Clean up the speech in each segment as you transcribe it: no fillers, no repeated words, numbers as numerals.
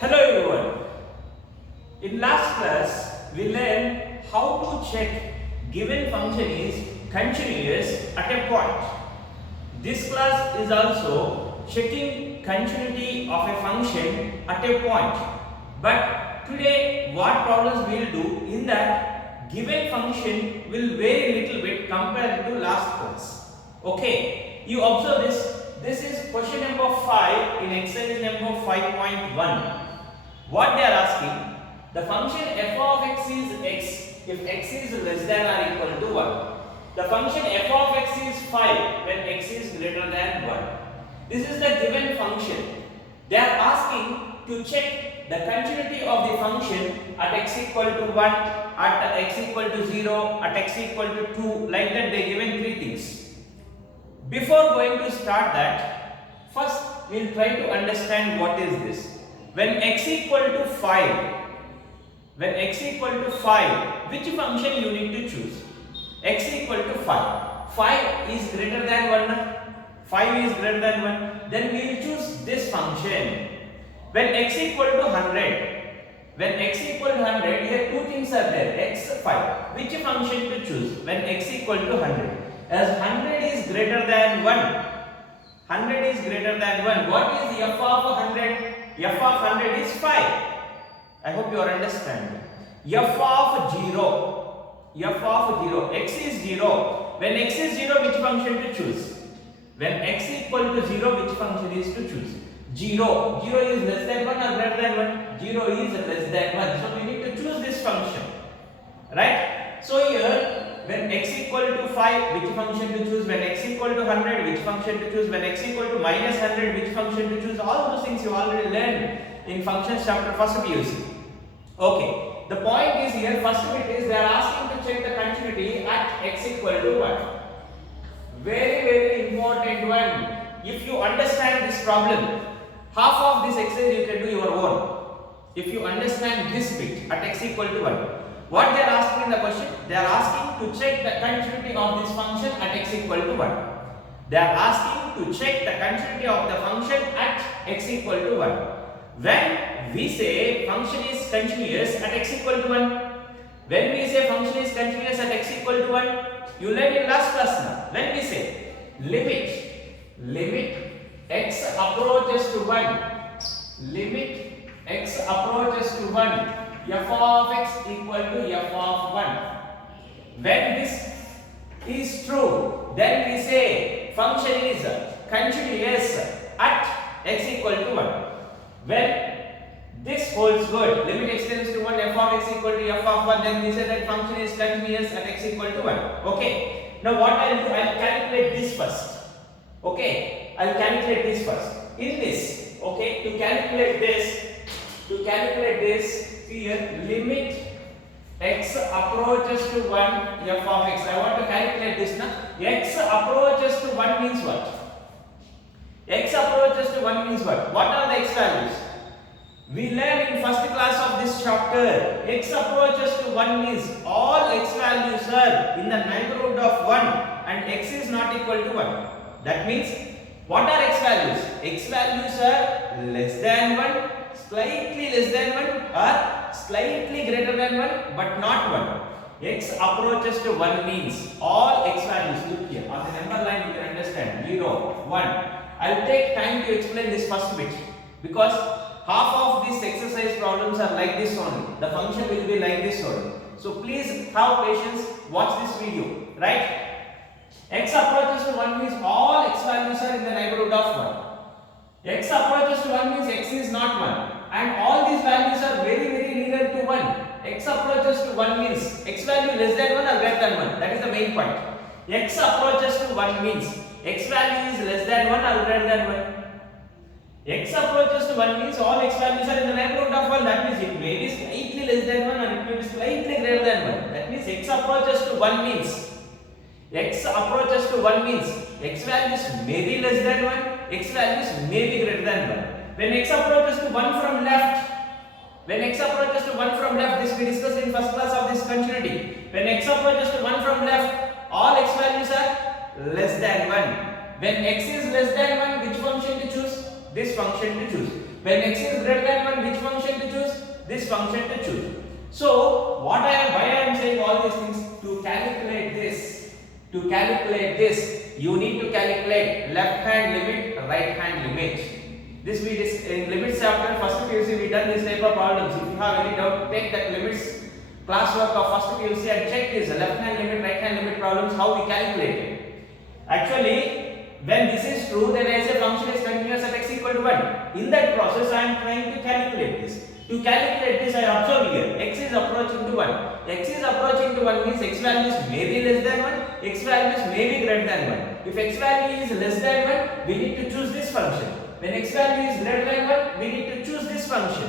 Hello everyone. In last class, we learned how to check given function is continuous at a point. This class is also checking continuity of a function at a point. But today, what problems we will do in that given function will vary little bit compared to last class. Okay, you observe this. This is question number 5 in exercise number 5.1. What they are asking, the function f of x is x if x is less than or equal to 1. The function f of x is 5 when x is greater than 1. This is the given function. They are asking to check the continuity of the function at x equal to 1, at x equal to 0, at x equal to 2, like that they given 3 things. Before going to start that, first we will try to understand what is this. When x equal to 5, which function you need to choose? X equal to 5. 5 is greater than 1. 5 is greater than 1. Then we will choose this function. When x equal to 100, here two things are there. X 5. Which function to choose? When x equal to 100. As 100 is greater than 1. 100 is greater than 1. What is f of 100? F of 100 is 5. I hope you are understanding. F of 0. X is 0. When x is 0, which function to choose? When x equal to 0, which function is to choose? 0. 0 is less than 1 or greater than 1? 0 is less than 1. So we need to choose this function. Right? So here, when x equal to 5, which function to choose? When x equal to 100, which function to choose? When x equal to minus 100, which function to choose? All those things you already learned in functions chapter 1st PUC. Okay. The point is here, first bit is they are asking to check the continuity at x equal to 1. Very important one. If you understand this problem, half of this exercise you can do your own. If you understand this bit at x equal to 1. What they are asking in the question? They are asking to check the continuity of this function at x equal to 1. They are asking to check the continuity of the function at x equal to 1. When we say function is continuous at x equal to 1, when we say function is continuous at x equal to 1, you learned in last class now. When we say limit x approaches to 1, f of x equal to f of 1. When this is true, then we say function is continuous at x equal to 1. When this holds good, limit x tends to 1, f of x equal to f of 1, then we say that function is continuous at x equal to 1. Okay. Now what I will do, I will calculate this first. Okay. I will calculate this first. In this, okay, to calculate this, here limit x approaches to 1 f of x. I want to calculate this now. X approaches to 1 means what? X approaches to 1 means what? What are the x values? We learned in first class of this chapter. X approaches to 1 means all x values are in the neighborhood of 1 and x is not equal to 1. That means what are x values? X values are less than 1, slightly less than 1 or slightly greater than 1 but not 1. X approaches to 1 means all x values. Look here on the number line you can understand 0, 1. I will take time to explain this first bit because half of these exercise problems are like this only. The function will be like this only. So please have patience, watch this video, right? X approaches to 1 means all x values are in the neighborhood of 1. X approaches to 1 means x is not 1 and all these values are very near to 1. X approaches to 1 means x value less than 1 or greater than 1. That is the main point. X approaches to 1 means x value is less than 1 or greater than 1. X approaches to 1 means all x values are in the neighborhood of 1. That means it may be slightly less than 1 or it may be slightly greater than 1. That means x approaches to 1 means x values may be less than 1, x values may be greater than 1. When x approaches to 1 from left, this we discussed in first class of this continuity. When x approaches to 1 from left, all x values are less than 1. When x is less than 1, which function to choose? This function to choose. When x is greater than 1, which function to choose? This function to choose. So why I am saying all these things? To calculate this, you need to calculate left hand limit, right hand limit. This we in limits chapter first PUC we done this type of problems. If you have any doubt, take that limits classwork of first PUC and check this left hand limit, right hand limit problems, how we calculate it. Actually, when this is true, then I say function is continuous at x equal to 1. In that process, I am trying to calculate this. To calculate this, I observe here x is approaching to 1. X is approaching to 1 means x values may be less than 1, x values may be greater than 1. If x value is less than 1, we need to choose this function. When x value is greater than 1, we need to choose this function.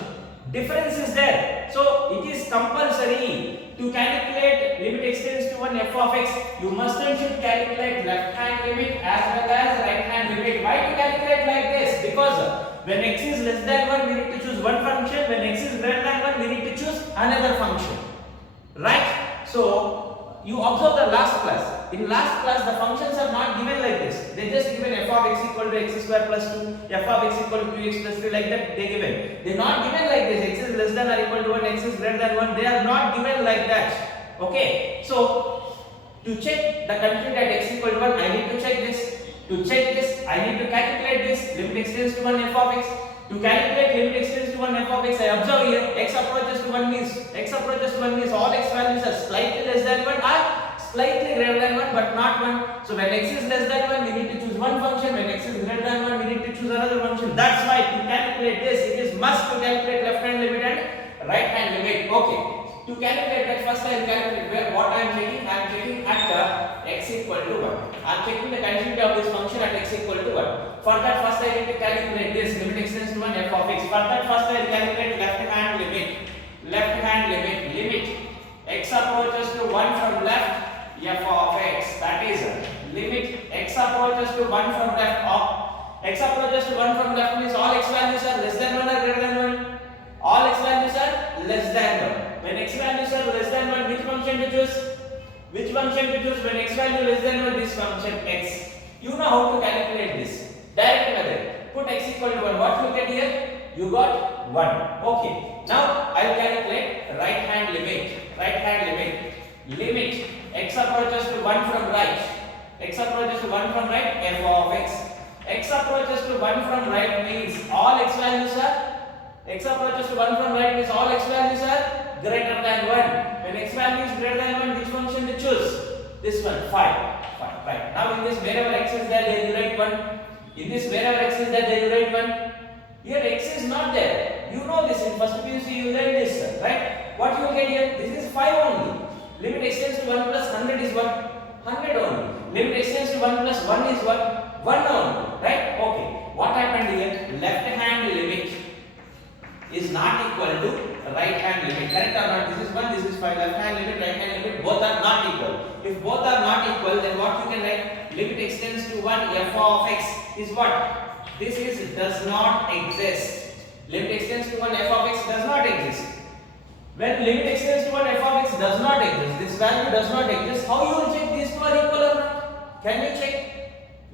Difference is there. So it is compulsory to calculate limit x tends to 1 f of x. You must and should calculate left hand limit as well as right hand limit. Why to calculate like this? Because when x is less than 1, we need to choose one function. When x is greater than 1, we need to choose another function. Right? So you observe the last class. In last class, the functions are not given like this. They just given f of x equal to x square plus 2, f of x equal to 2x plus 3, like that they given. They are not given like this. X is less than or equal to 1, x is greater than 1. They are not given like that. Okay. So to check the continuity at x equal to 1, I need to check this. To check this, I need to calculate this limit x tends to 1 f of x. To calculate limit x tends to 1 f of x, I observe here x approaches to 1 means all x values are slightly less than 1 or slightly greater than 1 but not 1. So when x is less than 1, we need to choose one function. When x is greater than 1, we need to choose another function. That's why to calculate this, it is must to calculate left hand limit and right hand limit. Okay. To calculate that, first I will calculate what I am checking. I am checking at x equal to 1. I am checking the continuity of this function at x equal to 1. For that, first I need to calculate this limit x tends to 1 f of x. For that, first I will calculate left hand limit. Limit x approaches to 1 from left f of x. That is limit x approaches to 1 from left of x approaches to 1 from left means all x values are less than 1 or greater than 1. All x values are less than 1. When x values are less than 1, which function to choose? Which function to choose? When x value less than 1, this function x. You know how to calculate this. Direct method. Put x equal to 1. What you get here? You got 1. Okay. Now I will calculate right hand limit. Limit x approaches to 1 from right. X approaches to 1 from right f of x. X approaches to 1 from right means all x values are x approaches to 1 from right means all x values are greater than 1. When x value is greater than 1, which function to choose? This one, 5. Right. Now in this wherever x is there, then you write 1. In this wherever x is there, then you write 1. Here x is not there. You know this in first PUC you learn this, right? What you will get here? This is 5 only. Limit x tends to 1 plus 100 is what? 100 only. Limit x tends to 1 plus 1 is what? 1 only. Right? Okay. What happened here? Left hand limit is not equal to right hand limit. Correct or not? This is 1, this is 5. Left hand limit, right hand limit, both are not equal. If both are not equal, then what you can write? Limit x tends to 1 f of x is what? This is does not exist. Limit x tends to 1 f of x does not exist. When limit x tends to 1 f of x does not exist, this value does not exist, how you will check these two are equal or not? Can you check?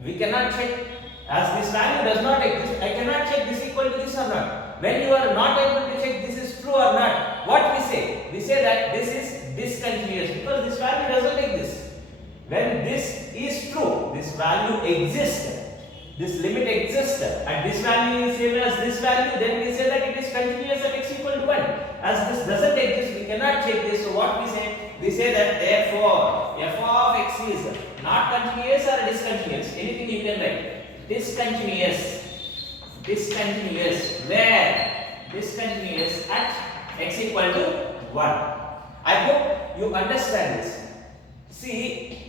We cannot check. As this value does not exist, I cannot check this equal to this or not. When you are not able to check this is true or not, what we say? We say that this is discontinuous because this value doesn't exist. When this is true, this value exists, this limit exists, and this value is same as this value, then we say that it is continuous at x equal to 1. As this doesn't exist, we cannot check this. So what we say? We say that therefore f of x is not continuous or discontinuous. Anything you can write. Discontinuous. Where? Discontinuous at x equal to 1. I hope you understand this. See,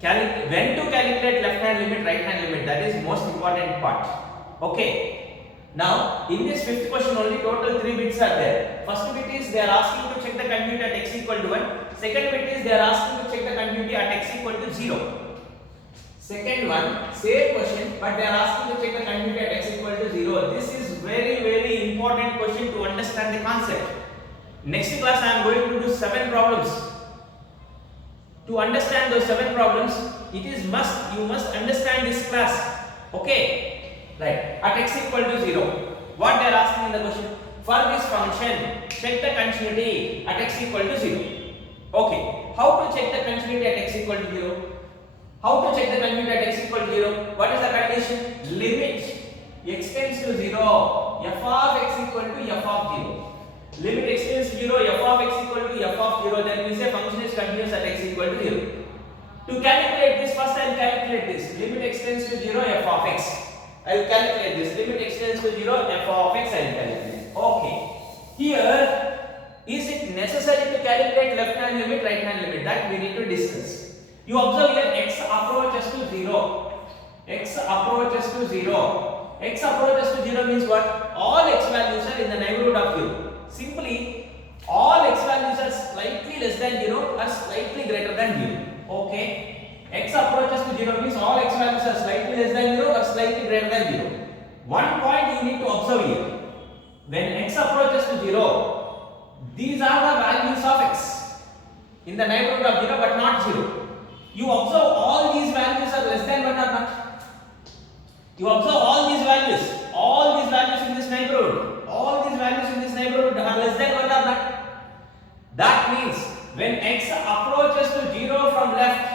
when to calculate left hand limit, right hand limit, that is most important part. Okay. Now, in this fifth question only total 3 bits are there. First bit is they are asking to check the continuity at x equal to 1. Second bit is they are asking to check the continuity at x equal to 0. Second one, same question, but they are asking to check the continuity at x equal to 0. This is very important question to understand the concept. Next class I am going to do 7 problems. To understand those 7 problems, it is you must understand this class. Okay, right? At x equal to 0, What they are asking in the question? For this function, check the continuity at x equal to 0. Okay, how to check the continuity at x equal to 0? How to check the continuity at x equal to 0? What is the condition? Limit x tends to 0, f of x equal to f of 0. Limit x tends to 0, f of x equal to f of 0, then we say function is continuous at x equal to 0. To calculate this, first I will calculate this. Limit x tends to 0, f of x. I will calculate this. Limit x tends to 0, f of x I will calculate. Okay. Here, is it necessary to calculate left hand limit, right hand limit? That we need to discuss. You observe here x approaches to 0. X approaches to 0. X approaches to 0 means what? All x values are in the neighborhood of 0. Simply, all x values are slightly less than 0 or slightly greater than 0. Okay. X approaches to 0 means all x values are slightly less than 0 or slightly greater than 0. One point you need to observe here. When x approaches to 0, these are the values of x in the neighborhood of 0 but not 0. You observe all these values are less than 1 or not. You observe all these values in this neighborhood, all these values in this neighborhood are less than 1 or not. That means when x approaches to 0 from left,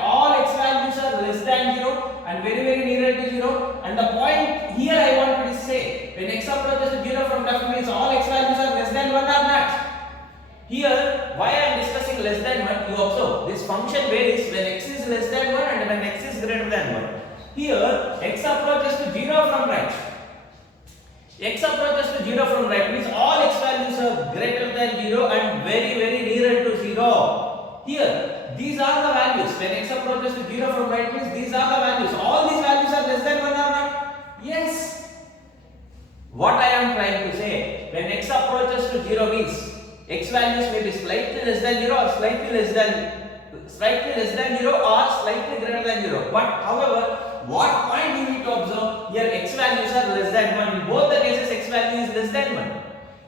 all x values are less than 0 and very near to 0. And the point here I want to say, when x approaches to 0 from left means all x values are less than 1 or not. Here, why I am discussing less than 1, you observe this function varies when x is less than 1 and when x is greater than 1. Here, x approaches to 0 from right. X approaches to 0 from right means all x values are greater than 0 and very nearer to 0. Here, these are the values. When x approaches to 0 from right means these are the values. All these values are less than 1 or not? Yes. What I am trying to say, when x approaches to 0 means x values may be slightly less than 0 or slightly less than 0 or slightly greater than 0. But however, what point you need to observe? Here x values are less than 1. In both the cases x value is less than 1.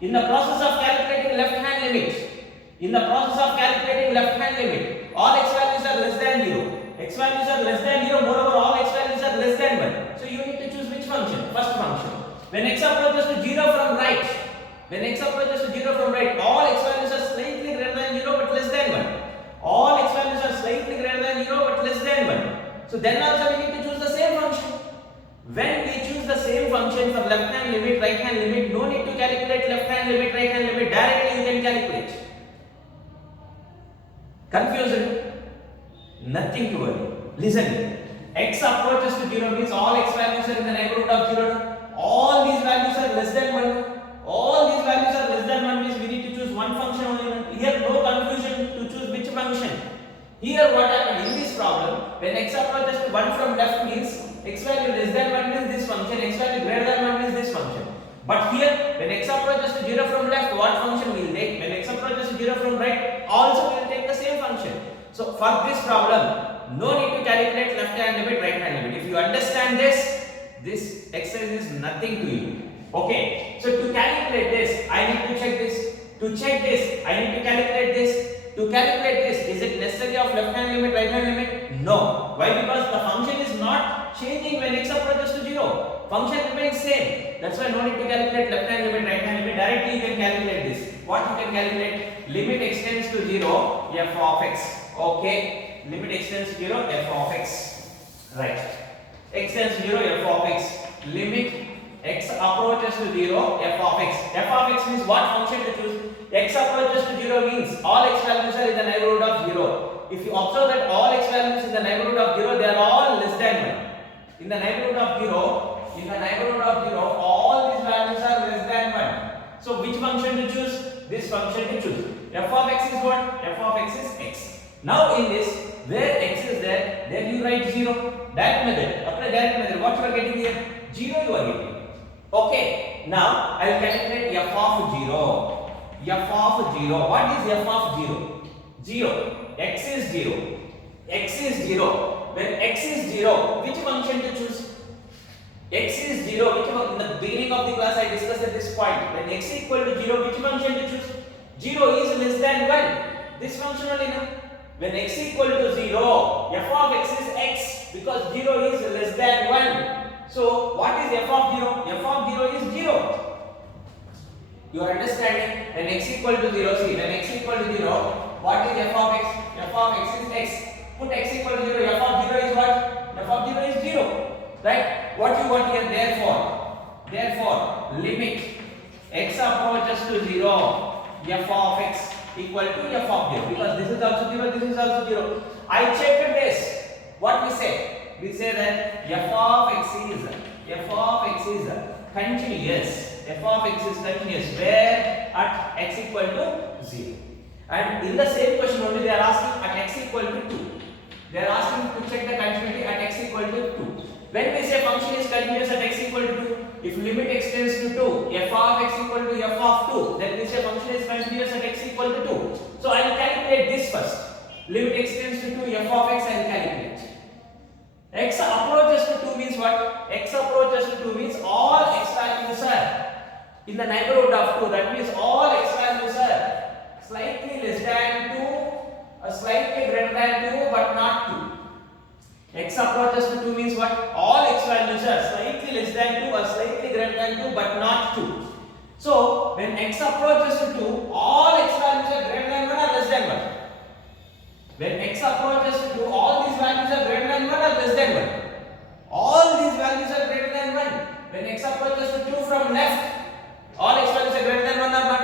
In the process of calculating left hand limit, all x values are less than 0. Moreover, all x values are less than 1. So you need to choose which function? First function. When x approaches to 0 from right, all x values are slightly greater than 0 but less than 1. All x values are slightly greater than 0 but less than 1. So then also we need to choose the same function. When we choose the same function for left hand limit, right hand limit, no need to calculate left hand limit, right hand limit. Directly you can calculate. Confused? Nothing to worry. Listen. X approaches to 0 means all x values are in the neighborhood of 0. All these values are less than 1. All these values are less than 1 means we need to choose one function only. Here no confusion to choose which function. Here what happened in this problem, when x approaches to 1 from left means x value less than 1 means this function, x value greater than 1 means this function. But here when x approaches to 0 from left, what function we will take? When x approaches to 0 from right, also we will take the same function. So for this problem, no need to calculate left hand limit, right hand limit. If you understand this exercise is nothing to you. Okay, so to calculate this, I need to check this. To check this, I need to calculate this. To calculate this, is it necessary of left hand limit, right hand limit? No. Why? Because the function is not changing when x approaches to 0. Function remains same. That's why no need to calculate left hand limit, right hand limit. Directly you can calculate this. What you can calculate? Limit x tends to 0, f of x. Okay. Limit x tends to 0, f of x. Right. X tends to 0, f of x. Limit x approaches to 0, f of x. F of x means what function to choose? X approaches to 0 means all x values are in the neighborhood of 0. If you observe that all x values in the neighborhood of 0, they are all less than 1. In the neighborhood of 0, all these values are less than 1. So which function to choose? This function to choose. F of x is what? F of x is x. Now in this, where x is there, then you write 0. Direct method. Apply direct method. What you are getting here? 0 you are getting. Okay, now I will calculate f of 0. F of 0. What is f of 0? 0. X is 0. X is 0. When x is 0, which function to choose? X is 0. Which one? In the beginning of the class I discussed at this point. When x is equal to 0, which function to choose? 0 is less than 1. This function only. No? When x is equal to 0, f of x is x because 0 is less than 1. So what is f of 0? F of 0 is 0. You are understanding? When x equal to 0, see, when x equal to 0, what is f of x? F of x is x. Put x equal to 0, f of 0 is what? F of 0 is 0. Right? What you want here? Therefore, limit x approaches to 0, f of x equal to f of 0. Because this is also 0, this is also 0. I checked this. What we say? We say that f of x is continuous. F of x is continuous where at x equal to 0. And in the same question only they are asking at x equal to 2. They are asking to check the continuity at x equal to 2. When we say function is continuous at x equal to 2, if limit extends to 2, f of x equal to f of 2, then we say function is continuous at x equal to 2. So I will calculate this first. Limit extends to 2, f of x I will calculate. X approaches to 2 means what? X approaches to 2 means all x values are in the neighborhood of 2. That means all x values are slightly less than 2, slightly greater than 2, but not 2. X approaches to 2 means what? All x values are slightly less than 2 or slightly greater than 2, but not 2. So when x approaches to 2, all x values are greater than 1 or less than 1. When x approaches to 2, all these values are greater than 1 or less than 1. All these values are greater than 1. When x approaches to 2 from left, all x values are greater than 1 or not?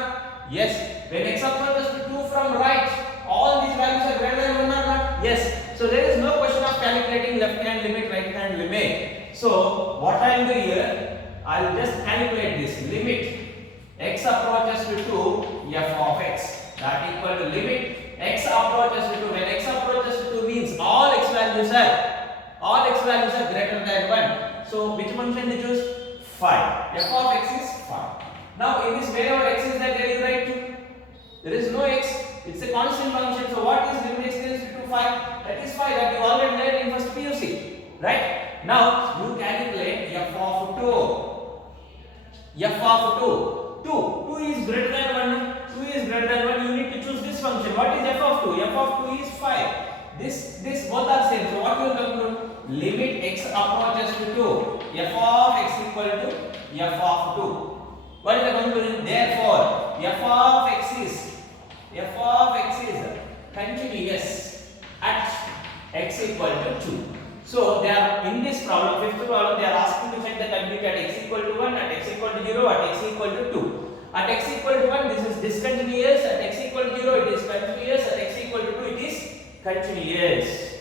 Yes. When x approaches to 2 from right, all these values are greater than 1 or not? Yes. So there is no question of calculating left hand limit, right hand limit. So what I will do here, I will just calculate this limit x approaches to 2, f of x, that equal to limit x approaches to 2. When x approaches to 2 means all x values are greater than 1. So which function to choose? 5. F of x is 5. Now in this wherever x is there is right 2. There is no x. It's a constant function. So what is limit x tends to 5? That is 5 that you already learned in first PUC. Right? Now you calculate f of 2. F of 2. 2 is greater than 1. 2 is greater than 1. You need to choose this function. What is f of 2? F of 2 is 5. This both are same. So what you will conclude? Limit x approaches to 2. F of x equal to f of 2. What is the conclusion? Therefore, f of x is continuous at x equal to 2. So they are in this problem, fifth problem, they are asking to check the continuity at x equal to 1, at x equal to 0, at x equal to 2. At x equal to 1, this is discontinuous. At x equal to 0, it is continuous. At x equal to 2, it is continuous.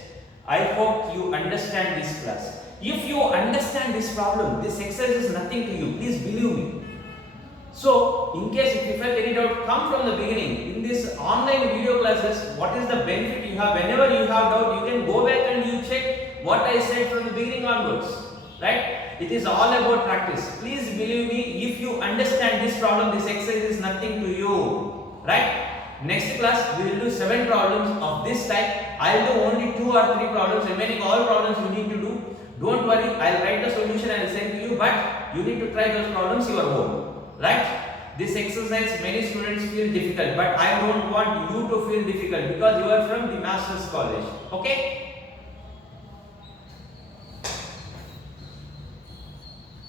I hope you understand this class. If you understand this problem, this exercise is nothing to you. Please believe me. So, in case if you felt any doubt, come from the beginning. In this online video classes, what is the benefit you have? Whenever you have doubt, you can go back and you check what I said from the beginning onwards. Right? It is all about practice. Please believe me, if you understand this problem, this exercise is nothing to you. Right? Next class, we will do 7 problems of this type. I will do only 2 or 3 problems. Remaining all problems you need to do. Don't worry, I will write the solution and send to you, but you need to try those problems your own. Right? This exercise many students feel difficult, but I don't want you to feel difficult because you are from the Masters College. Okay?